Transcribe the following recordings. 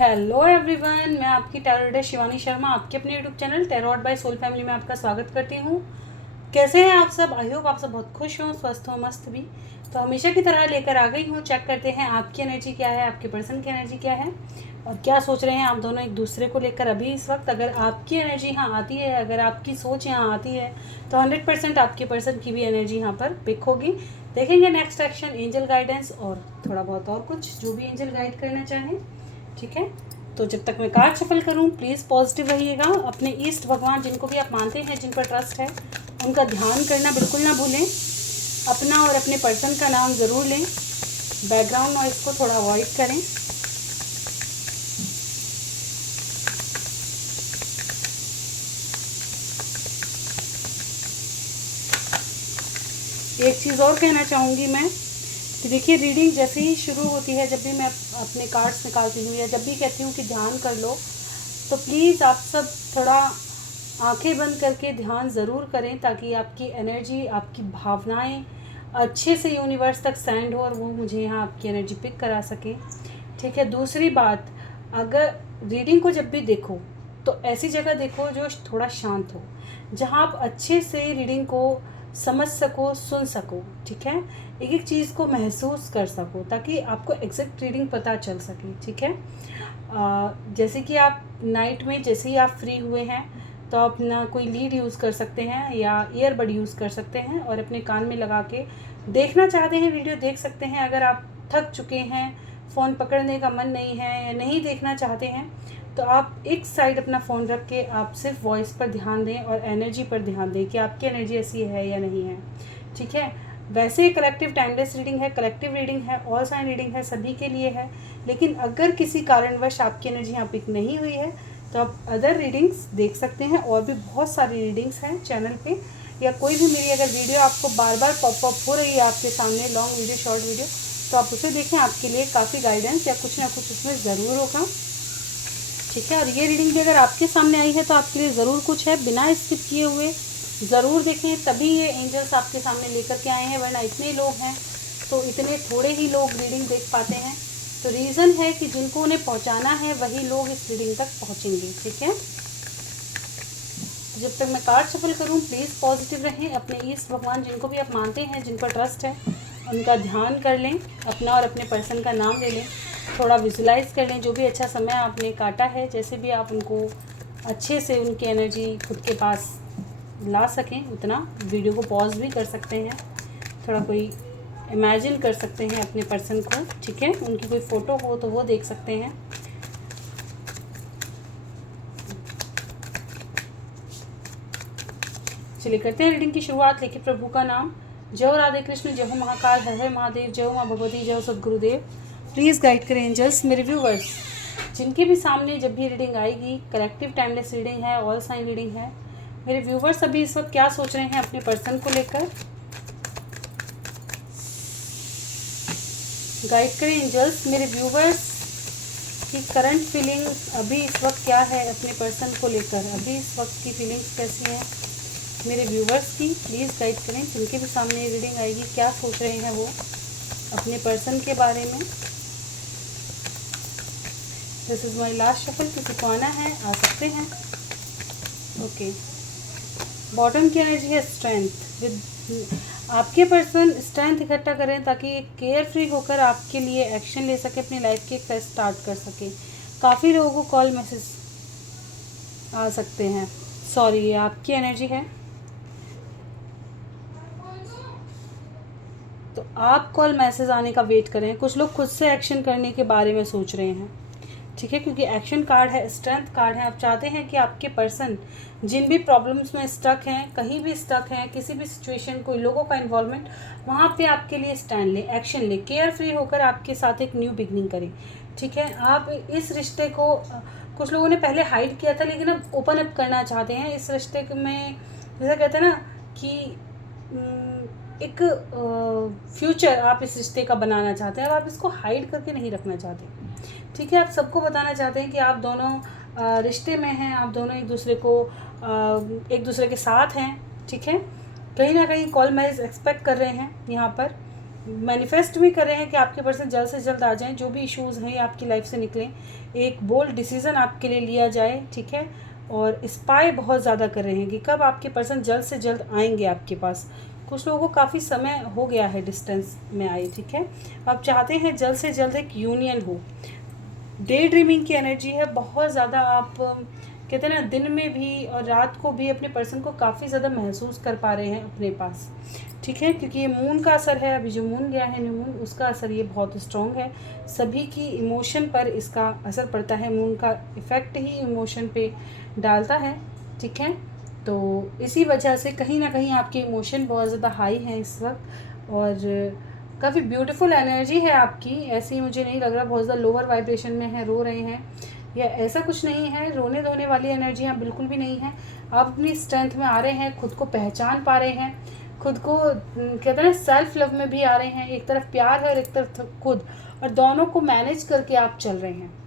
Hello everyone, मैं आपकी tarot reader Shivani Sharma आपके अपने YouTube channel tarot by soul family में आपका स्वागत करती हूँ। कैसे हैं आप सब? आई होप आप सब बहुत खुश हों, स्वस्थ हों, मस्त भी। तो हमेशा की तरह लेकर आ गई हूँ। चेक करते हैं आपकी एनर्जी क्या है, आपके पर्सन की एनर्जी क्या है और क्या सोच रहे हैं आप दोनों एक दूसरे को लेकर अभी इस वक्त। अगर आपकी एनर्जी यहाँ आती है, अगर आपकी सोच यहाँ आती है तो 100% आपके पर्सन की भी एनर्जी यहाँ पर पिक होगी। देखेंगे नेक्स्ट एक्शन, एंजल गाइडेंस और थोड़ा बहुत और कुछ जो भी एंजल गाइड करना चाहें। ठीक है, तो जब तक मैं कार्ड शफल करूं प्लीज़ पॉजिटिव रहिएगा। अपने ईष्ट भगवान जिनको भी आप मानते हैं, जिन पर ट्रस्ट है, उनका ध्यान करना बिल्कुल ना भूलें। अपना और अपने पर्सन का नाम ज़रूर लें। बैकग्राउंड नॉइस को थोड़ा अवॉइड करें। एक चीज़ और कहना चाहूँगी मैं कि देखिए, रीडिंग जैसे ही शुरू होती है, जब भी मैं अपने कार्ड्स निकालती हूँ या जब भी कहती हूँ कि ध्यान कर लो, तो प्लीज़ आप सब थोड़ा आंखें बंद करके ध्यान ज़रूर करें, ताकि आपकी एनर्जी, आपकी भावनाएं अच्छे से यूनिवर्स तक सेंड हो और वो मुझे यहाँ आपकी एनर्जी पिक करा सके। ठीक है। दूसरी बात, अगर रीडिंग को जब भी देखो तो ऐसी जगह देखो जो थोड़ा शांत हो, जहाँ आप अच्छे से रीडिंग को समझ सको, सुन सको। ठीक है, एक एक चीज़ को महसूस कर सको, ताकि आपको एग्जैक्ट रीडिंग पता चल सके। ठीक है, जैसे कि आप नाइट में जैसे ही आप फ्री हुए हैं तो अपना कोई लीड यूज़ कर सकते हैं या ईयरबड यूज़ कर सकते हैं और अपने कान में लगा के देखना चाहते हैं वीडियो देख सकते हैं। अगर आप थक चुके हैं, फ़ोन पकड़ने का मन नहीं है या नहीं देखना चाहते हैं, तो आप एक साइड अपना फ़ोन रख के आप सिर्फ वॉइस पर ध्यान दें और एनर्जी पर ध्यान दें कि आपकी एनर्जी ऐसी है या नहीं है। ठीक है, वैसे कलेक्टिव टाइमलेस रीडिंग है, कलेक्टिव रीडिंग है, ऑल साइन रीडिंग है, सभी के लिए है। लेकिन अगर किसी कारणवश आपकी एनर्जी यहाँ पिक नहीं हुई है तो आप अदर रीडिंग्स देख सकते हैं। और भी बहुत सारी रीडिंग्स हैं चैनल पे, या कोई भी मेरी अगर वीडियो आपको बार बार पॉपअप हो रही है आपके सामने, लॉन्ग वीडियो, शॉर्ट वीडियो, तो आप उसे देखें। आपके लिए काफ़ी गाइडेंस या कुछ ना कुछ उसमें ज़रूर होगा। ठीक है, और ये रीडिंग भी अगर आपके सामने आई है तो आपके लिए ज़रूर कुछ है। बिना स्किप किए हुए ज़रूर देखें, तभी ये एंजल्स आपके सामने लेकर के आए हैं, वरना इतने लोग हैं तो इतने थोड़े ही लोग रीडिंग देख पाते हैं। तो रीज़न है कि जिनको उन्हें पहुंचाना है वही लोग इस रीडिंग तक पहुंचेंगे। ठीक है, जब तक मैं कार्ड शफल करूं प्लीज़ पॉजिटिव रहें। अपने ईष्ट भगवान जिनको भी आप मानते हैं, जिन पर ट्रस्ट है, उनका ध्यान कर लें। अपना और अपने पर्सन का नाम ले लें, थोड़ा विजुलाइज कर लें। जो भी अच्छा समय आपने काटा है, जैसे भी आप उनको अच्छे से उनकी एनर्जी खुद के पास ला सकें, उतना वीडियो को पॉज भी कर सकते हैं, थोड़ा कोई इमेजिन कर सकते हैं अपने पर्सन को। ठीक है, उनकी कोई फ़ोटो हो तो वो देख सकते हैं। चलिए करते हैं रीडिंग की शुरुआत। लेके प्रभु का नाम। जय हो राधे कृष्ण, जय हो महाकाल, हर हर महादेव, जय हो माँ भगवती, जय हो सदगुरुदेव। प्लीज़ गाइड करें एंजल्स। मेरे व्यूवर्स जिनके भी सामने जब भी रीडिंग आएगी, कलेक्टिव टाइमलेस रीडिंग है, ऑल साइन रीडिंग है, मेरे व्यूवर्स अभी इस वक्त क्या सोच रहे हैं अपने पर्सन को लेकर, गाइड करें एंजल्स। मेरे व्यूवर्स की करंट फीलिंग अभी इस वक्त क्या है अपने पर्सन को लेकर, अभी इस वक्त की फीलिंग्स कैसी हैं मेरे व्यूवर्स की, प्लीज़ गाइड करें। जिनके भी सामने रीडिंग आएगी, क्या सोच रहे हैं वो अपने पर्सन के बारे में। This is my last shuffle. किसी को आना है आ सकते हैं। ओके, बॉटम की एनर्जी है स्ट्रेंथ। विद आपके पर्सन स्ट्रेंथ इकट्ठा करें ताकि केयर फ्री होकर आपके लिए एक्शन ले सके, अपनी लाइफ के एक फेस्ट स्टार्ट कर सके। काफ़ी लोगों को कॉल मैसेज आ सकते हैं। सॉरी, ये आपकी एनर्जी है, तो आप कॉल मैसेज आने का वेट करें। कुछ लोग खुद से एक्शन करने के बारे में सोच रहे हैं। ठीक है, क्योंकि एक्शन कार्ड है, स्ट्रेंथ कार्ड है। आप चाहते हैं कि आपके पर्सन जिन भी प्रॉब्लम्स में स्टक हैं, कहीं भी स्टक हैं, किसी भी सिचुएशन, कोई लोगों का इन्वॉल्वमेंट, वहाँ पे आपके लिए स्टैंड ले, एक्शन ले, केयर फ्री होकर आपके साथ एक न्यू बिगनिंग करें। ठीक है, आप इस रिश्ते को कुछ लोगों ने पहले हाइड किया था, लेकिन अब ओपन अप करना चाहते हैं इस रिश्ते में। जैसा कहते हैं ना कि एक फ्यूचर आप इस रिश्ते का बनाना चाहते हैं और आप इसको हाइड करके नहीं रखना चाहते। ठीक है, आप सबको बताना चाहते हैं कि आप दोनों रिश्ते में हैं, आप दोनों एक दूसरे के साथ हैं। ठीक है, कहीं ना कहीं कॉल मैसेज एक्सपेक्ट कर रहे हैं यहाँ पर। मैनिफेस्ट भी कर रहे हैं कि आपके पर्सन जल्द से जल्द आ जाएं, जो भी इश्यूज़ हैं आपकी लाइफ से निकलें, एक बोल्ड डिसीज़न आपके लिए लिया जाए, ठीक है। और स्पाई बहुत ज़्यादा कर रहे हैं कि कब आपके पर्सन जल्द से जल्द आएंगे आपके पास। कुछ लोगों को काफ़ी समय हो गया है डिस्टेंस में आए, ठीक है। आप चाहते हैं जल्द से जल्द एक यूनियन हो। डे ड्रीमिंग की एनर्जी है बहुत ज़्यादा। आप कहते हैं ना, दिन में भी और रात को भी अपने पर्सन को काफ़ी ज़्यादा महसूस कर पा रहे हैं अपने पास, ठीक है। क्योंकि ये मून का असर है, अभी जो मून गया है न्यू मून, उसका असर ये बहुत स्ट्रॉन्ग है। सभी की इमोशन पर इसका असर पड़ता है, मून का इफ़ेक्ट ही इमोशन पे डालता है, ठीक है। तो इसी वजह से कहीं ना कहीं आपके इमोशन बहुत ज़्यादा हाई हैं इस वक्त, और काफ़ी ब्यूटीफुल एनर्जी है आपकी। ऐसी मुझे नहीं लग रहा बहुत ज़्यादा लोअर वाइब्रेशन में है, रो रहे हैं, या ऐसा कुछ नहीं है। रोने धोने वाली एनर्जियाँ बिल्कुल भी नहीं है। आप अपनी स्ट्रेंथ में आ रहे हैं, खुद को पहचान पा रहे हैं, खुद को कहते हैं ना सेल्फ लव में भी आ रहे हैं। एक तरफ प्यार है और एक तरफ खुद, और दोनों को मैनेज करके आप चल रहे हैं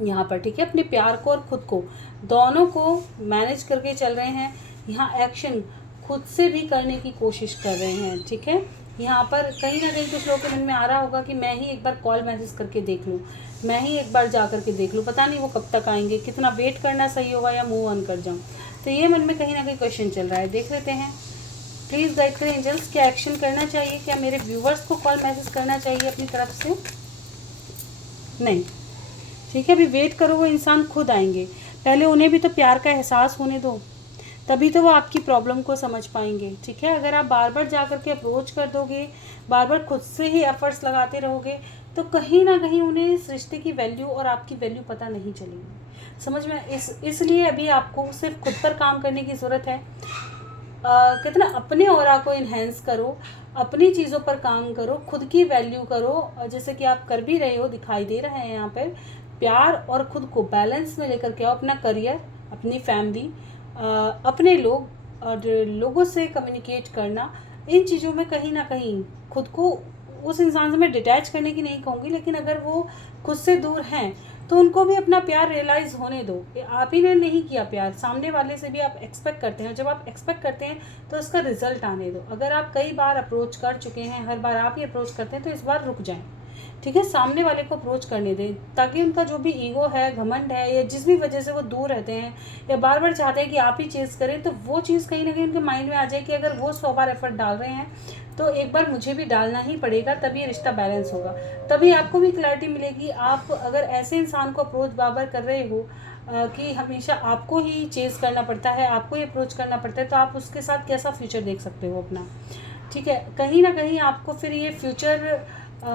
यहाँ पर, ठीक है। अपने प्यार को और खुद को, दोनों को मैनेज करके चल रहे हैं। यहाँ एक्शन खुद से भी करने की कोशिश कर रहे हैं, ठीक है। यहाँ पर कहीं ना कहीं कुछ लोगों के मन में आ रहा होगा कि मैं ही एक बार कॉल मैसेज करके देख लूँ, मैं ही एक बार जा करके देख लूँ, पता नहीं वो कब तक आएंगे, कितना वेट करना सही होगा या मूव ऑन कर जाऊँ। तो ये मन में कहीं ना कहीं क्वेश्चन चल रहा है। देख लेते हैं, प्लीज़ गाइड करें एंजल्स, क्या एक्शन करना चाहिए? क्या मेरे व्यूवर्स को कॉल मैसेज करना चाहिए अपनी तरफ से? नहीं, ठीक है। अभी वेट करो, वो इंसान खुद आएंगे। पहले उन्हें भी तो प्यार का एहसास होने दो, तभी तो वो आपकी प्रॉब्लम को समझ पाएंगे, ठीक है। अगर आप बार बार जा करके अप्रोच कर दोगे, बार बार खुद से ही एफर्ट्स लगाते रहोगे, तो कहीं ना कहीं उन्हें इस रिश्ते की वैल्यू और आपकी वैल्यू पता नहीं चलेगी, समझ में। इसलिए अभी आपको सिर्फ खुद पर काम करने की ज़रूरत है। कहते ना, अपने ऑरा को इन्हेंस करो, अपनी चीज़ों पर काम करो, खुद की वैल्यू करो, और जैसे कि आप कर भी रहे हो, दिखाई दे रहा है यहाँ पर। प्यार और खुद को बैलेंस में लेकर के आओ। अपना करियर, अपनी फैमिली, अपने लोग और लोगों से कम्युनिकेट करना, इन चीज़ों में कहीं ना कहीं खुद को उस इंसान से मैं डिटैच करने की नहीं कहूँगी, लेकिन अगर वो खुद से दूर हैं तो उनको भी अपना प्यार रियलाइज़ होने दो। आप ही ने नहीं किया प्यार, सामने वाले से भी आप एक्सपेक्ट करते हैं। जब आप एक्सपेक्ट करते हैं तो उसका रिजल्ट आने दो। अगर आप कई बार अप्रोच कर चुके हैं, हर बार आप ही अप्रोच करते हैं, तो इस बार रुक जाएं, ठीक है। सामने वाले को अप्रोच करने दें, ताकि उनका जो भी ईगो है, घमंड है, या जिस भी वजह से वो दूर रहते हैं या बार बार चाहते हैं कि आप ही चेज़ करें, तो वो चीज़ कहीं ना कहीं उनके माइंड में आ जाए कि अगर वो 100 बार एफर्ट डाल रहे हैं तो एक बार मुझे भी डालना ही पड़ेगा, तभी ये रिश्ता बैलेंस होगा, तभी आपको भी क्लैरिटी मिलेगी। आप अगर ऐसे इंसान को अप्रोच बार बार कर रहे हो कि हमेशा आपको ही चेज़ करना पड़ता है, आपको ही अप्रोच करना पड़ता है, तो आप उसके साथ कैसा फ्यूचर देख सकते हो अपना, ठीक है। कहीं ना कहीं आपको फिर ये फ्यूचर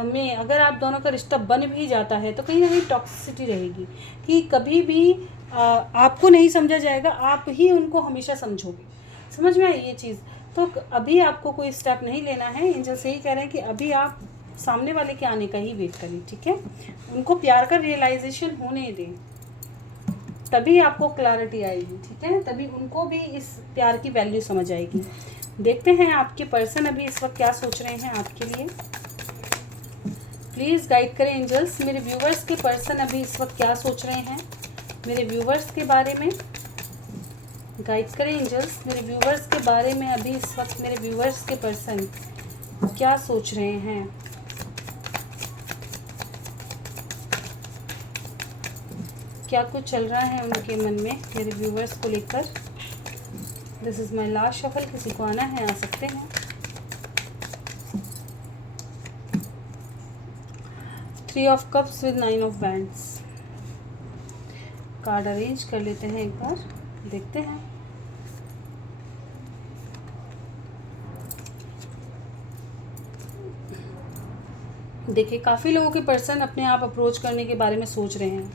में अगर आप दोनों का रिश्ता बन भी जाता है तो कहीं ना कहीं टॉक्सिसिटी रहेगी, कि कभी भी आपको नहीं समझा जाएगा, आप ही उनको हमेशा समझोगे। समझ में आई ये चीज़? तो अभी आपको कोई स्टेप नहीं लेना है। एंजल से ही कह रहे हैं कि अभी आप सामने वाले के आने का ही वेट करें, ठीक है। उनको प्यार का रियलाइजेशन होने दें, तभी आपको क्लैरिटी आएगी, ठीक है। तभी उनको भी इस प्यार की वैल्यू समझ आएगी। देखते हैं आपके पर्सन अभी इस वक्त क्या सोच रहे हैं आपके लिए। प्लीज़ गाइड करें एंजल्स, मेरे व्यूवर्स के पर्सन अभी इस वक्त क्या सोच रहे हैं मेरे व्यूवर्स के बारे में। गाइड करें एंजल्स, मेरे व्यूवर्स के बारे में अभी इस वक्त मेरे व्यूवर्स के पर्सन क्या सोच रहे हैं। क्या कुछ चल रहा है उनके मन में मेरे व्यूवर्स को लेकर। This is my last shuffle, किसी को आना है आ सकते हैं। Three of cups with 9 of wands. Card arrange कर लेते हैं एक बार, देखते हैं। देखिए, काफ़ी लोगों के पर्सन अपने आप अप्रोच करने के बारे में सोच रहे हैं,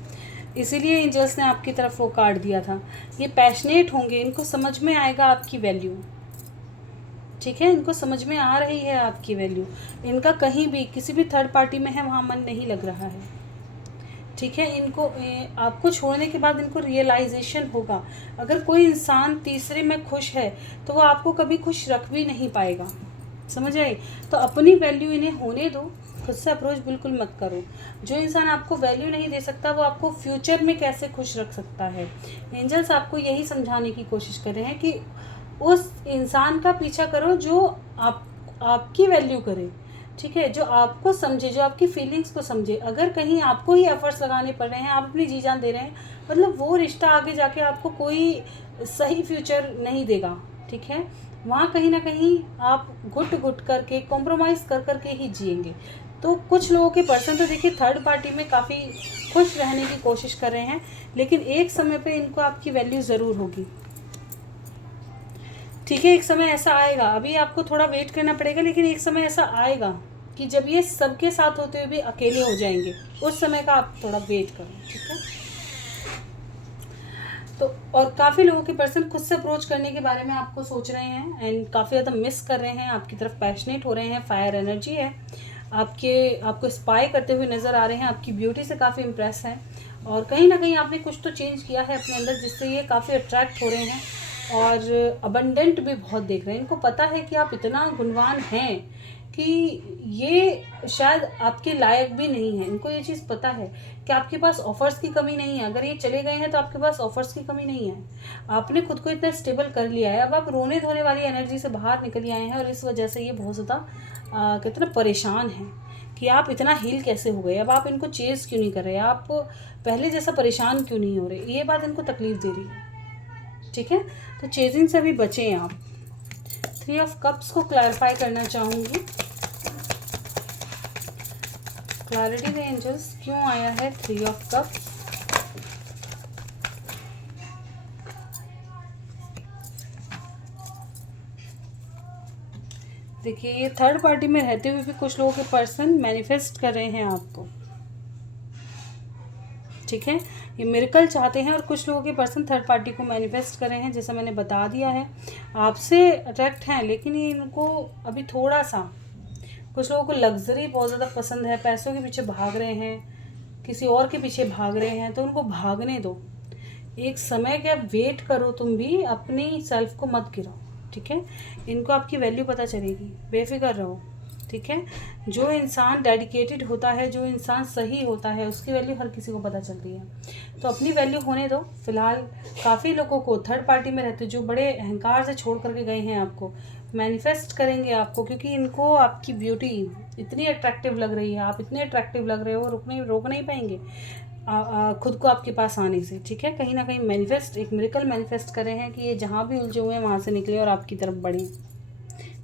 इसीलिए एंजल्स ने आपकी तरफ वो कार्ड दिया था। ये पैशनेट होंगे, इनको समझ में आएगा आपकी वैल्यू, ठीक है। इनको समझ में आ रही है आपकी वैल्यू। इनका कहीं भी किसी भी थर्ड पार्टी में है वहाँ मन नहीं लग रहा है, ठीक है। इनको आपको छोड़ने के बाद इनको रियलाइजेशन होगा, अगर कोई इंसान तीसरे में खुश है तो वो आपको कभी खुश रख भी नहीं पाएगा, समझ आए। तो अपनी वैल्यू इन्हें होने दो, खुद से अप्रोच बिल्कुल मत करो। जो इंसान आपको वैल्यू नहीं दे सकता वो आपको फ्यूचर में कैसे खुश रख सकता है। एंजल्स आपको यही समझाने की कोशिश कर रहे हैं कि उस इंसान का पीछा करो जो आपकी वैल्यू करे, ठीक है, जो आपको समझे, जो आपकी फीलिंग्स को समझे। अगर कहीं आपको ही एफर्ट्स लगाने पड़ रहे हैं, आप अपनी जी जान दे रहे हैं, मतलब वो रिश्ता आगे जाके आपको कोई सही फ्यूचर नहीं देगा। ठीक है, वहाँ कहीं ना कहीं आप घुट घुट करके, कॉम्प्रोमाइज़ कर करके ही जिएंगे। तो कुछ लोगों के पर्सन तो देखिए थर्ड पार्टी में काफ़ी खुश रहने की कोशिश कर रहे हैं, लेकिन एक समय पे इनको आपकी वैल्यू ज़रूर होगी। ठीक है, एक समय ऐसा आएगा, अभी आपको थोड़ा वेट करना पड़ेगा, लेकिन एक समय ऐसा आएगा कि जब ये सबके साथ होते हुए भी अकेले हो जाएंगे, उस समय का आप थोड़ा वेट करो। ठीक है, तो और काफ़ी लोगों के पर्सन खुद से अप्रोच करने के बारे में आपको सोच रहे हैं एंड काफ़ी ज़्यादा मिस कर रहे हैं, आपकी तरफ पैशनेट हो रहे हैं, फायर एनर्जी है, आपको स्पाई करते हुए नज़र आ रहे हैं, आपकी ब्यूटी से काफ़ी इम्प्रेस हैं, और कहीं ना कहीं आपने कुछ तो चेंज किया है अपने अंदर जिससे ये काफ़ी अट्रैक्ट हो रहे हैं, और अबंडेंट भी बहुत देख रहे हैं। इनको पता है कि आप इतना गुणवान हैं कि ये शायद आपके लायक भी नहीं है। इनको ये चीज़ पता है कि आपके पास ऑफर्स की कमी नहीं है। अगर ये चले गए हैं तो आपके पास ऑफर्स की कमी नहीं है। आपने खुद को इतना स्टेबल कर लिया है, अब आप रोने धोने वाली एनर्जी से बाहर निकल आए हैं, और इस वजह से ये बहुत ज़्यादा कितना परेशान हैं कि आप इतना हील कैसे हो गए। अब आप इनको चेज़ क्यों नहीं कर रहे, आप पहले जैसा परेशान क्यों नहीं हो रहे, ये बात इनको तकलीफ दे रही है। ठीक है, तो चेजिंग से भी बचें आप। 3 ऑफ कप्स को क्लैरिफाई करना चाहूँगी। क्लैरिटी द एंजल्स, क्यों आया है 3 ऑफ कप्स? देखिए, ये थर्ड पार्टी में रहते हुए भी कुछ लोगों के पर्सन मैनिफेस्ट कर रहे हैं आपको। ठीक है, ये मिरेकल चाहते हैं, और कुछ लोगों के पर्सन थर्ड पार्टी को मैनिफेस्ट कर रहे हैं, जैसा मैंने बता दिया है। आपसे अट्रैक्ट हैं, लेकिन ये इनको अभी थोड़ा सा, कुछ लोगों को लग्जरी बहुत ज़्यादा पसंद है, पैसों के पीछे भाग रहे हैं, किसी और के पीछे भाग रहे हैं, तो उनको भागने दो। एक समय का वेट करो, तुम भी अपनी सेल्फ को मत गिराओ। ठीक है, इनको आपकी वैल्यू पता चलेगी, बेफिक्र रहो। ठीक है, जो इंसान डेडिकेटेड होता है, जो इंसान सही होता है, उसकी वैल्यू हर किसी को पता चलती है। तो अपनी वैल्यू होने दो। फिलहाल काफ़ी लोगों को थर्ड पार्टी में रहते जो बड़े अहंकार से छोड़ करके गए हैं, आपको मैनिफेस्ट करेंगे आपको, क्योंकि इनको आपकी ब्यूटी इतनी अट्रैक्टिव लग रही है, आप इतने अट्रैक्टिव लग रहे हो, रोक नहीं पाएंगे खुद को आपके पास आने से। ठीक है, कहीं ना कहीं मैनिफेस्ट, एक मिरेकल मैनिफेस्ट कर रहे हैं कि ये जहाँ भी उलझे हुए हैं वहाँ से निकले और आपकी तरफ बढ़ें।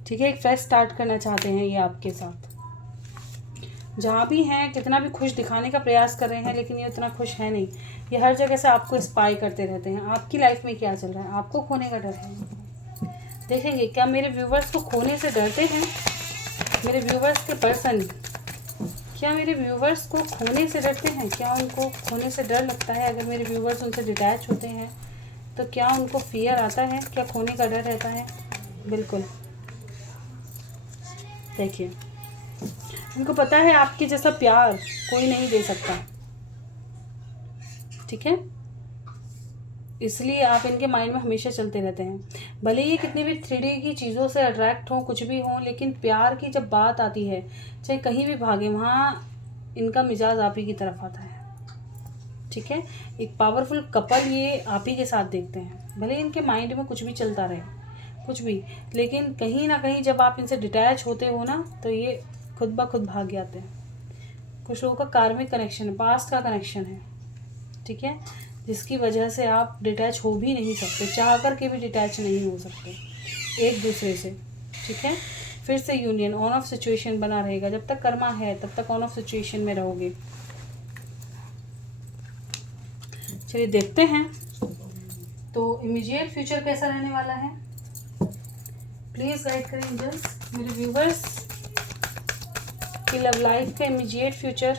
ठीक है, एक फ्रेश स्टार्ट करना चाहते हैं ये आपके साथ। जहाँ भी हैं, कितना भी खुश दिखाने का प्रयास कर रहे हैं, लेकिन ये उतना खुश है नहीं। ये हर जगह से आपको स्पाई करते रहते हैं। आपकी लाइफ में क्या चल रहा है, आपको खोने का डर है। देखेंगे क्या मेरे व्यूवर्स को खोने से डरते हैं, मेरे व्यूवर्स के पर्सन, क्या मेरे व्यूवर्स को खोने से डरते हैं, क्या उनको खोने से डर लगता है? अगर मेरे व्यूवर्स उनसे डिटैच होते हैं तो क्या उनको फियर आता है, क्या खोने का डर रहता है? बिल्कुल। देखिए, उनको पता है आपके जैसा प्यार कोई नहीं दे सकता। ठीक है, इसलिए आप इनके माइंड में हमेशा चलते रहते हैं। भले ये कितनी भी 3D की चीज़ों से अट्रैक्ट हों, कुछ भी हों, लेकिन प्यार की जब बात आती है, चाहे कहीं भी भागे, वहाँ इनका मिजाज आप ही की तरफ आता है। ठीक है, एक पावरफुल कपल ये आप ही के साथ देखते हैं। भले इनके माइंड में कुछ भी चलता रहे, कुछ भी, लेकिन कहीं ना कहीं जब आप इनसे डिटैच होते हो ना, तो ये खुद ब खुद भाग जाते हैं। कुछ लोगों का कार्मिक कनेक्शन है, पास्ट का कनेक्शन है। ठीक है, जिसकी वजह से आप डिटैच हो भी नहीं सकते, चाह कर के भी डिटैच नहीं हो सकते एक दूसरे से। ठीक है, फिर से यूनियन, ऑन ऑफ सिचुएशन बना रहेगा। जब तक कर्मा है तब तक ऑन ऑफ सिचुएशन में रहोगे। चलिए देखते हैं तो इमीडिएट फ्यूचर कैसा रहने वाला है। प्लीज़ गाइड करें एंजल्स, मेरे व्यूवर्स की लव लाइफ का इमीडिएट फ्यूचर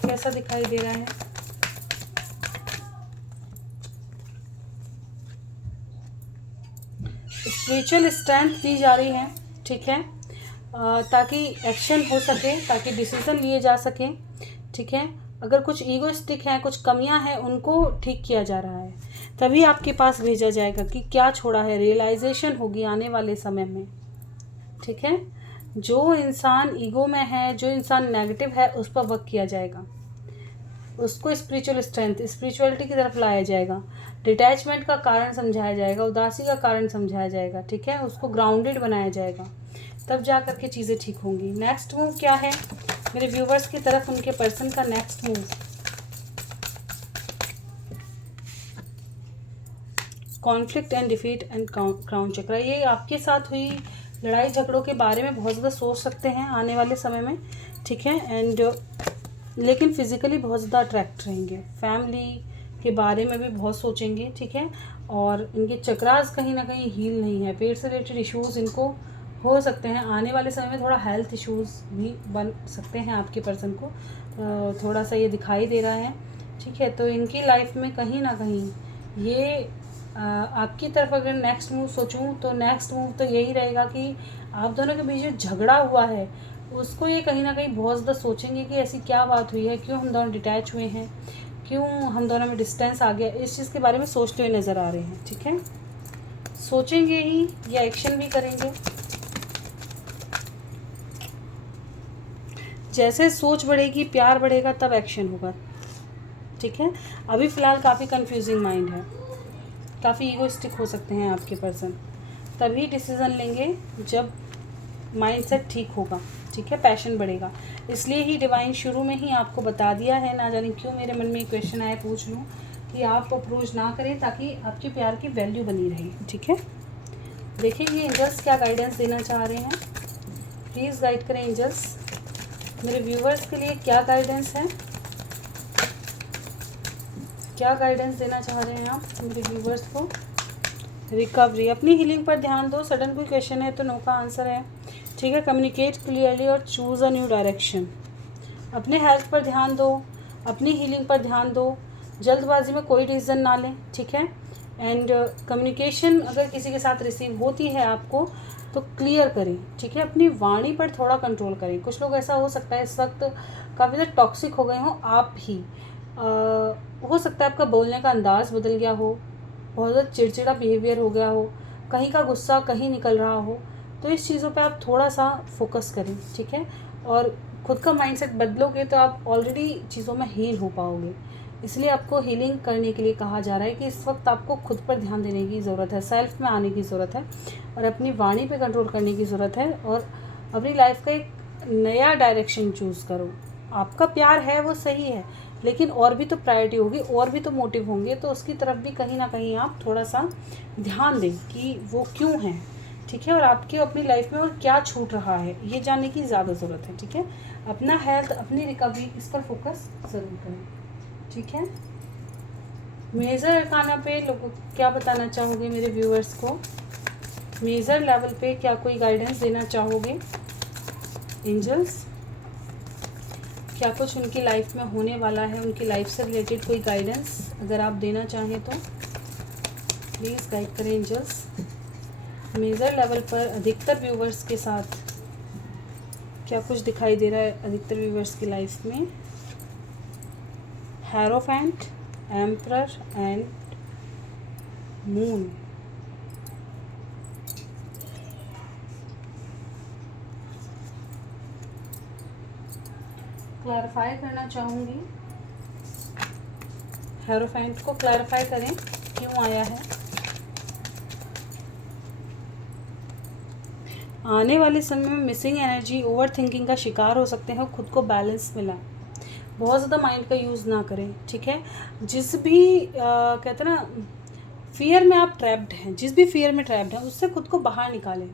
कैसा दिखाई दे रहा है। स्पिरिचुअल स्ट्रेंथ दी जा रही है। ठीक है, ताकि एक्शन हो सके, ताकि डिसीजन लिए जा सके। ठीक है, अगर कुछ ईगोइस्टिक हैं, कुछ कमियां हैं, उनको ठीक किया जा रहा है, तभी आपके पास भेजा जाएगा कि क्या छोड़ा है। रियलाइजेशन होगी आने वाले समय में। ठीक है, जो इंसान ईगो में है, जो इंसान नेगेटिव है, उस पर वर्क किया जाएगा, उसको स्पिरिचुअल स्ट्रेंथ, स्पिरिचुअलिटी की तरफ लाया जाएगा, डिटैचमेंट का कारण समझाया जाएगा, उदासी का कारण समझाया जाएगा। ठीक है, उसको ग्राउंडेड बनाया जाएगा। तब जा कर के चीज़ें ठीक होंगी। नेक्स्ट मूव क्या है मेरे व्यूवर्स की तरफ, उनके पर्सन का next move, conflict and defeat and crown चक्र। ये आपके साथ हुई लड़ाई झगड़ों के बारे में बहुत ज़्यादा सोच सकते हैं आने वाले समय में, ठीक है। एंड लेकिन फिजिकली बहुत ज़्यादा अट्रैक्ट रहेंगे, फैमिली के बारे में भी बहुत सोचेंगे, ठीक है। और इनके चक्रास कहीं ना कहीं हील नहीं है, पेट से रिलेटेड इश्यूज़ इनको हो सकते हैं आने वाले समय में, थोड़ा हेल्थ इश्यूज़ भी बन सकते हैं आपके पर्सन को, थोड़ा सा ये दिखाई दे रहा है, ठीक है। तो इनकी लाइफ में कहीं ना कहीं ये आपकी तरफ अगर नेक्स्ट मूव सोचूं तो नेक्स्ट मूव तो यही रहेगा कि आप दोनों के बीच जो झगड़ा हुआ है उसको ये कहीं ना कहीं बहुत ज़्यादा सोचेंगे कि ऐसी क्या बात हुई है, क्यों हम दोनों डिटैच हुए हैं, क्यों हम दोनों में डिस्टेंस आ गया, इस चीज़ के बारे में सोचते हुए नज़र आ रहे हैं, ठीक है। सोचेंगे ही या एक्शन भी करेंगे। जैसे सोच बढ़ेगी, प्यार बढ़ेगा, तब एक्शन होगा, ठीक है। अभी फ़िलहाल काफ़ी कंफ्यूजिंग माइंड है, काफ़ी ईगोइस्टिक हो सकते हैं आपके पर्सन, तभी डिसीज़न लेंगे जब माइंडसेट ठीक होगा, ठीक है, पैशन बढ़ेगा। इसलिए ही डिवाइन शुरू में ही आपको बता दिया है, ना जाने क्यों मेरे मन में एक क्वेश्चन आया, पूछ लूँ, कि आप अप्रोच ना करें ताकि आपके प्यार की वैल्यू बनी रहे, ठीक है। देखिए ये एंजल्स क्या गाइडेंस देना चाह रहे हैं, प्लीज़ गाइड करें एंजल्स, मेरे व्यूवर्स के लिए क्या गाइडेंस है, क्या गाइडेंस देना चाह रहे हैं आप मेरे व्यूवर्स को। रिकवरी, अपनी हीलिंग पर ध्यान दो, सडन कोई क्वेश्चन है तो नो का आंसर है, ठीक है। कम्युनिकेट क्लियरली और चूज़ अ न्यू डायरेक्शन, अपने हेल्थ पर ध्यान दो, अपनी हीलिंग पर ध्यान दो, जल्दबाजी में कोई डिसीजन ना लें, ठीक है। एंड कम्युनिकेशन अगर किसी के साथ रिसीव होती है आपको तो क्लियर करें, ठीक है। अपनी वाणी पर थोड़ा कंट्रोल करें। कुछ लोग ऐसा हो सकता है इस वक्त काफ़ी ज़्यादा टॉक्सिक हो गए हों आप ही, हो सकता है आपका बोलने का अंदाज़ बदल गया हो, बहुत ज़्यादा चिड़चिड़ा बिहेवियर हो गया हो, कहीं का गुस्सा कहीं निकल रहा हो, तो इस चीज़ों पे आप थोड़ा सा फोकस करें, ठीक है। और खुद का माइंडसेट बदलोगे तो आप ऑलरेडी चीज़ों में हील हो पाओगे। इसलिए आपको हीलिंग करने के लिए कहा जा रहा है कि इस वक्त आपको खुद पर ध्यान देने की ज़रूरत है, सेल्फ में आने की ज़रूरत है, और अपनी वाणी पे कंट्रोल करने की ज़रूरत है, और अपनी लाइफ का एक नया डायरेक्शन चूज़ करो। आपका प्यार है वो सही है, लेकिन और भी तो प्रायोरिटी होगी, और भी तो मोटिव होंगे, तो उसकी तरफ भी कहीं ना कहीं आप थोड़ा सा ध्यान दें कि वो क्यों हैं, ठीक है। और आपके अपनी लाइफ में और क्या छूट रहा है ये जानने की ज़्यादा ज़रूरत है, ठीक है। अपना हेल्थ, अपनी रिकवरी, इस पर फोकस ज़रूर करें, ठीक है। मेजर अरकाना पे लोगों क्या बताना चाहोगे मेरे व्यूअर्स को, मेजर लेवल पे क्या कोई गाइडेंस देना चाहोगे एंजल्स, क्या कुछ उनकी लाइफ में होने वाला है, उनकी लाइफ से रिलेटेड कोई गाइडेंस अगर आप देना चाहें तो प्लीज़ गाइड करें एंजल्स। मेजर लेवल पर अधिकतर व्यूवर्स के साथ क्या कुछ दिखाई दे रहा है अधिकतर व्यूवर्स की लाइफ में, hierophant, emperor and moon. Clarify करना चाहूँगी, हेरोफेंट को क्लैरिफाई करें क्यों आया है। आने वाले समय में मिसिंग एनर्जी, ओवर थिंकिंग का शिकार हो सकते हैं, खुद को बैलेंस मिला, बहुत ज़्यादा माइंड का यूज़ ना करें, ठीक है। जिस भी कहते हैं ना फियर में आप ट्रैप्ड हैं, जिस भी फियर में ट्रैप्ड हैं उससे खुद को बाहर निकालें,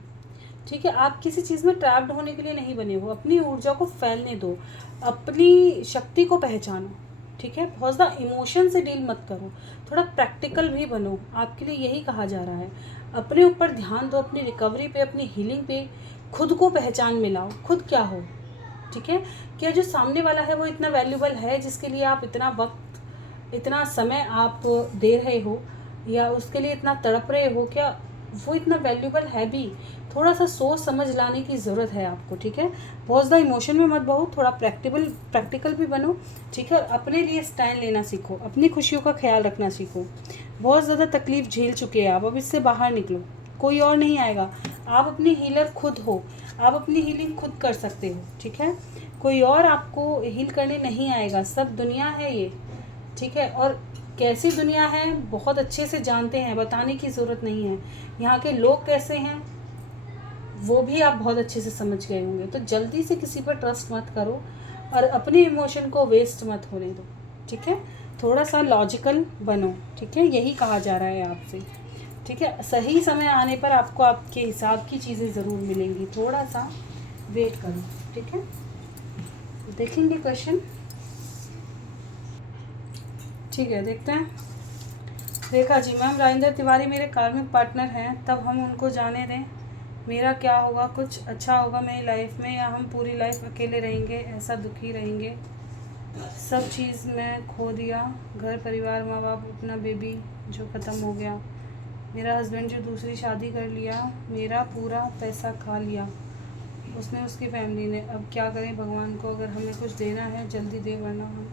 ठीक है। आप किसी चीज़ में ट्रैप्ड होने के लिए नहीं बने हो, अपनी ऊर्जा को फैलने दो, अपनी शक्ति को पहचानो, ठीक है। बहुत ज़्यादा इमोशन से डील मत करो, थोड़ा प्रैक्टिकल भी बनो, आपके लिए यही कहा जा रहा है। अपने ऊपर ध्यान दो, अपनी रिकवरी पे, अपनी हीलिंग पे, खुद को पहचान में लाओ, खुद क्या हो, ठीक है। क्या जो सामने वाला है वो इतना वैल्यूबल है जिसके लिए आप इतना वक्त, इतना समय आप दे रहे हो, या उसके लिए इतना तड़प रहे हो, क्या वो इतना वैल्यूबल है भी। थोड़ा सा सोच समझ लाने की ज़रूरत है आपको, ठीक है। बहुत ज़्यादा इमोशन में मत बहो, थोड़ा प्रैक्टिकल भी बनो, ठीक है। और अपने लिए स्टैंड लेना सीखो, अपनी खुशियों का ख्याल रखना सीखो। बहुत ज़्यादा तकलीफ़ झेल चुके हैं आप, अब इससे बाहर निकलो, कोई और नहीं आएगा, आप अपनी हीलर खुद हो, आप अपनी हीलिंग खुद कर सकते हो, ठीक है। कोई और आपको हील करने नहीं आएगा, सब दुनिया है ये, ठीक है। और कैसी दुनिया है बहुत अच्छे से जानते हैं, बताने की ज़रूरत नहीं है। यहाँ के लोग कैसे हैं वो भी आप बहुत अच्छे से समझ गए होंगे। तो जल्दी से किसी पर ट्रस्ट मत करो और अपने इमोशन को वेस्ट मत होने दो, ठीक है। थोड़ा सा लॉजिकल बनो, ठीक है, यही कहा जा रहा है आपसे, ठीक है। सही समय आने पर आपको आपके हिसाब की चीज़ें ज़रूर मिलेंगी, थोड़ा सा वेट करो, ठीक है। देखेंगे क्वेश्चन, ठीक है, देखते हैं। रेखा जी, मैम राजेंद्र तिवारी मेरे कार्मिक पार्टनर हैं, तब हम उनको जाने दें, मेरा क्या होगा, कुछ अच्छा होगा मेरी लाइफ में, या हम पूरी लाइफ अकेले रहेंगे, ऐसा दुखी रहेंगे। सब चीज़ मैं खो दिया, घर परिवार माँ बाप अपना बेबी जो ख़त्म हो गया, मेरा हस्बैंड जो दूसरी शादी कर लिया, मेरा पूरा पैसा खा लिया उसने, उसकी फैमिली ने। अब क्या करें भगवान को, अगर हमें कुछ देना है जल्दी दे, वरना हम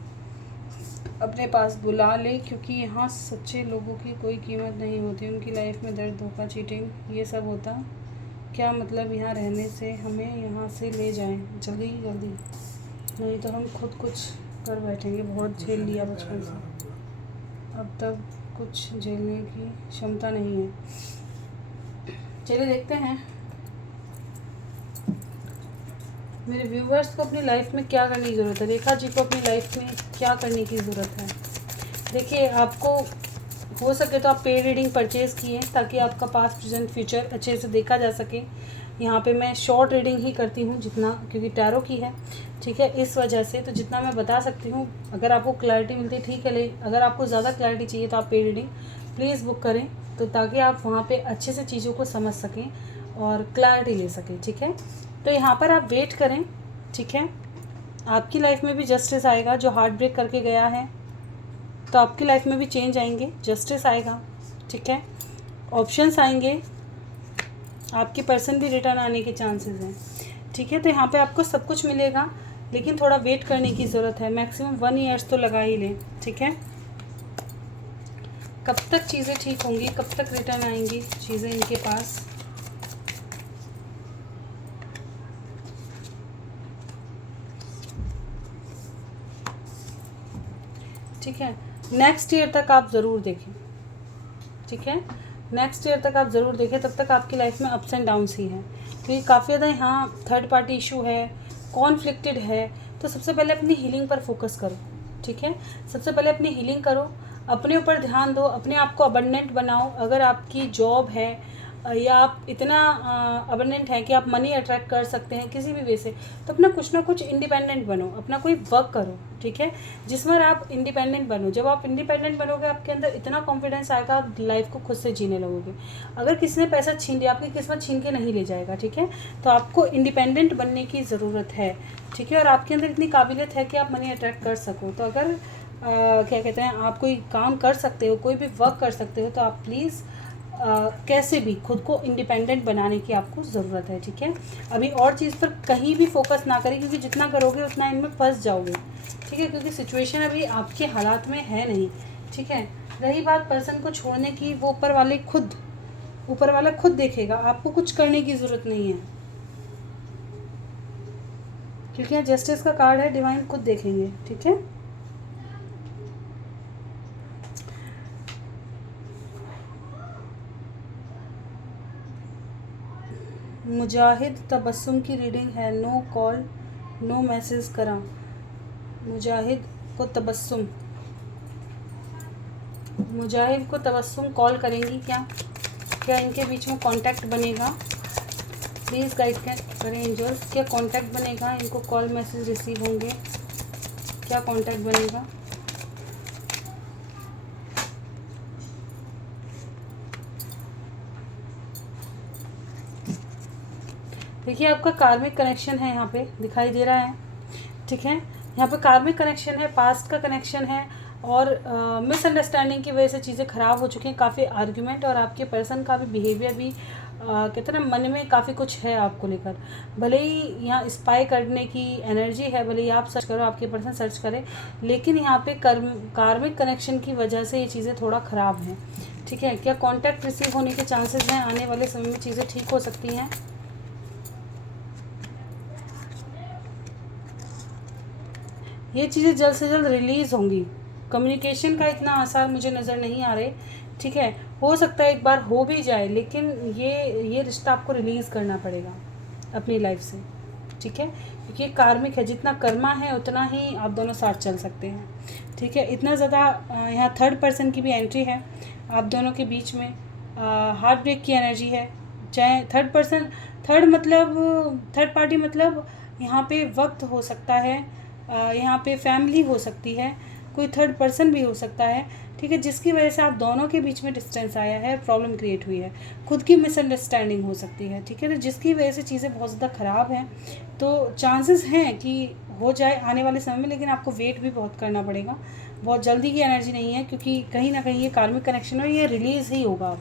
अपने पास बुला ले, क्योंकि यहाँ सच्चे लोगों की कोई कीमत नहीं होती, उनकी लाइफ में दर्द, धोखा, चीटिंग ये सब होता। क्या मतलब यहाँ रहने से, हमें यहाँ से ले जाएं जल्दी जल्दी, नहीं तो हम खुद कुछ कर बैठेंगे। बहुत झेल लिया बचपन से, अब तक कुछ झेलने की क्षमता नहीं है। चलिए देखते हैं मेरे व्यूवर्स को अपनी लाइफ में क्या करने की ज़रूरत है, रेखा जी को अपनी लाइफ में क्या करने की ज़रूरत है। देखिए, आपको हो सके तो आप पेड रीडिंग परचेज़ किए ताकि आपका पास्ट प्रेजेंट फ्यूचर अच्छे से देखा जा सके। यहाँ पे मैं शॉर्ट रीडिंग ही करती हूँ जितना, क्योंकि टैरो की है, ठीक है, इस वजह से तो जितना मैं बता सकती हूँ। अगर आपको क्लैरिटी मिलती है ठीक है, ले अगर आपको ज़्यादा क्लैरिटी चाहिए तो आप पेड रीडिंग प्लीज़ बुक करें, तो ताकि आप वहाँ पे अच्छे से चीज़ों को समझ सकें और क्लैरिटी ले सकें, ठीक है। तो यहाँ पर आप वेट करें, ठीक है। आपकी लाइफ में भी जस्टिस आएगा, जो हार्ट ब्रेक करके गया है तो आपकी लाइफ में भी चेंज आएंगे, जस्टिस आएगा, ठीक है। ऑप्शंस आएंगे, आपके पर्सन भी रिटर्न आने के चांसेस हैं, ठीक है। तो यहाँ पे आपको सब कुछ मिलेगा, लेकिन थोड़ा वेट करने की ज़रूरत है। मैक्सिमम 1 ईयर्स तो लगा ही लें, ठीक है। कब तक चीज़ें ठीक होंगी, कब तक रिटर्न आएंगी चीज़ें इनके पास। ठीक है, नेक्स्ट ईयर तक आप ज़रूर देखें, ठीक है। नेक्स्ट ईयर तक आप ज़रूर देखें, तब तक आपकी लाइफ में अप्स एंड डाउन्स ही हैं, क्योंकि काफ़ी ज़्यादा यहाँ थर्ड पार्टी इशू है, कॉन्फ्लिक्टेड है। तो सबसे पहले अपनी हीलिंग पर फोकस करो, ठीक है। सबसे पहले अपनी हीलिंग करो, अपने ऊपर ध्यान दो, अपने आप को अबंडेंट बनाओ। अगर आपकी जॉब है या आप इतना अबंडेंट है कि आप मनी अट्रैक्ट कर सकते हैं किसी भी वे से, तो अपना कुछ ना कुछ इंडिपेंडेंट बनो, अपना कोई वर्क करो, ठीक है, जिसमें आप इंडिपेंडेंट बनो। जब आप इंडिपेंडेंट बनोगे, आपके अंदर इतना कॉन्फिडेंस आएगा, आप लाइफ को खुद से जीने लगोगे। अगर किसी ने पैसा छीन लिया, आपकी किस्मत छीन के नहीं ले जाएगा, ठीक है। तो आपको इंडिपेंडेंट बनने की ज़रूरत है, ठीक है। और आपके अंदर इतनी काबिलियत है कि आप मनी अट्रैक्ट कर सको। तो अगर क्या कहते हैं, आप कोई काम कर सकते हो, कोई भी वर्क कर सकते हो, तो आप प्लीज़ कैसे भी खुद को इंडिपेंडेंट बनाने की आपको ज़रूरत है, ठीक है। अभी और चीज़ पर कहीं भी फोकस ना करें, क्योंकि जितना करोगे उतना इनमें फंस जाओगे, ठीक है, क्योंकि सिचुएशन अभी आपके हालात में है नहीं, ठीक है। रही बात पर्सन को छोड़ने की, वो ऊपर वाला खुद देखेगा, आपको कुछ करने की ज़रूरत नहीं है, क्योंकि यहाँ जस्टिस का कार्ड है, डिवाइन खुद देखेंगे, ठीक है। मुजाहिद तबस्सुम की रीडिंग है, नो कॉल नो मैसेज करा। मुजाहिद को तबस्सुम कॉल करेंगी क्या इनके बीच में कांटेक्ट बनेगा? प्लीज़ गाइड करें एंजल्स, क्या कांटेक्ट बनेगा, इनको कॉल मैसेज रिसीव होंगे, क्या कांटेक्ट बनेगा? देखिए, आपका कार्मिक कनेक्शन है, यहाँ पे दिखाई दे रहा है, ठीक है। यहाँ पे कार्मिक कनेक्शन है, पास्ट का कनेक्शन है, और मिसअंडरस्टैंडिंग की वजह से चीज़ें ख़राब हो चुकी हैं, काफ़ी आर्ग्यूमेंट, और आपके पर्सन का भी बिहेवियर भी कहते हैं ना, मन में काफ़ी कुछ है आपको लेकर। भले ही यहाँ स्पाई करने की एनर्जी है, भले ही आप सर्च करो, आपके पर्सन सर्च करें, लेकिन यहाँ पे कार्मिक कनेक्शन की वजह से ये चीज़ें थोड़ा ख़राब हैं, ठीक है। क्या कॉन्टैक्ट रिसीव होने के चांसेस हैं, आने वाले समय में चीज़ें ठीक हो सकती हैं। ये चीज़ें जल्द से जल्द रिलीज़ होंगी। कम्युनिकेशन का इतना आसार मुझे नज़र नहीं आ रहे, ठीक है, हो सकता है एक बार हो भी जाए, लेकिन ये रिश्ता आपको रिलीज़ करना पड़ेगा अपनी लाइफ से, ठीक है, क्योंकि ये कार्मिक है, जितना कर्मा है उतना ही आप दोनों साथ चल सकते हैं, ठीक है। इतना ज़्यादा यहाँ थर्ड पर्सन की भी एंट्री है आप दोनों के बीच में, हार्ट ब्रेक की एनर्जी है। चाहे थर्ड पर्सन, थर्ड पार्टी मतलब यहाँ पे वक्त हो सकता है, यहाँ पे फैमिली हो सकती है, कोई थर्ड पर्सन भी हो सकता है, ठीक है, जिसकी वजह से आप दोनों के बीच में डिस्टेंस आया है, प्रॉब्लम क्रिएट हुई है, खुद की मिसअंडरस्टैंडिंग हो सकती है, ठीक है। तो जिसकी वजह से चीज़ें बहुत ज़्यादा ख़राब हैं, तो चांसेस हैं कि हो जाए आने वाले समय में, लेकिन आपको वेट भी बहुत करना पड़ेगा, बहुत जल्दी की एनर्जी नहीं है, क्योंकि कहीं ना कहीं ये कार्मिक कनेक्शन है, ये रिलीज़ ही होगा,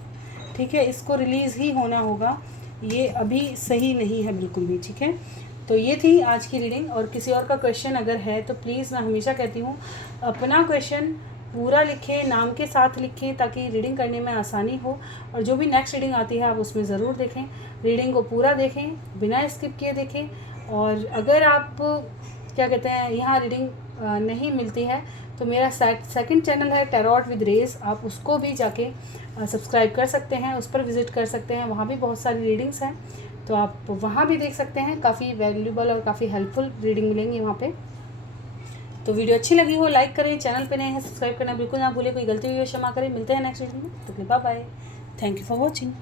ठीक है, इसको रिलीज़ ही होना होगा, ये अभी सही नहीं है बिल्कुल भी, ठीक है। तो ये थी आज की रीडिंग, और किसी और का क्वेश्चन अगर है तो प्लीज़, मैं हमेशा कहती हूँ अपना क्वेश्चन पूरा लिखें, नाम के साथ लिखें, ताकि रीडिंग करने में आसानी हो, और जो भी नेक्स्ट रीडिंग आती है आप उसमें ज़रूर देखें, रीडिंग को पूरा देखें, बिना स्किप किए देखें। और अगर आप क्या कहते हैं यहाँ रीडिंग नहीं मिलती है तो मेरा सेकंड चैनल है टैरोट विद रेज, आप उसको भी जाके सब्सक्राइब कर सकते हैं, उस पर विज़िट कर सकते हैं, वहाँ भी बहुत सारी रीडिंग्स हैं, तो आप वहाँ भी देख सकते हैं, काफ़ी वैल्यूबल और काफ़ी हेल्पफुल रीडिंग मिलेंगी वहाँ पे। तो वीडियो अच्छी लगी हो लाइक करें, चैनल पे नए हैं सब्सक्राइब करना बिल्कुल ना भूलें, कोई गलती हुई हो क्षमा करें। मिलते हैं नेक्स्ट वीडियो में, तो bye bye, thank you for watching.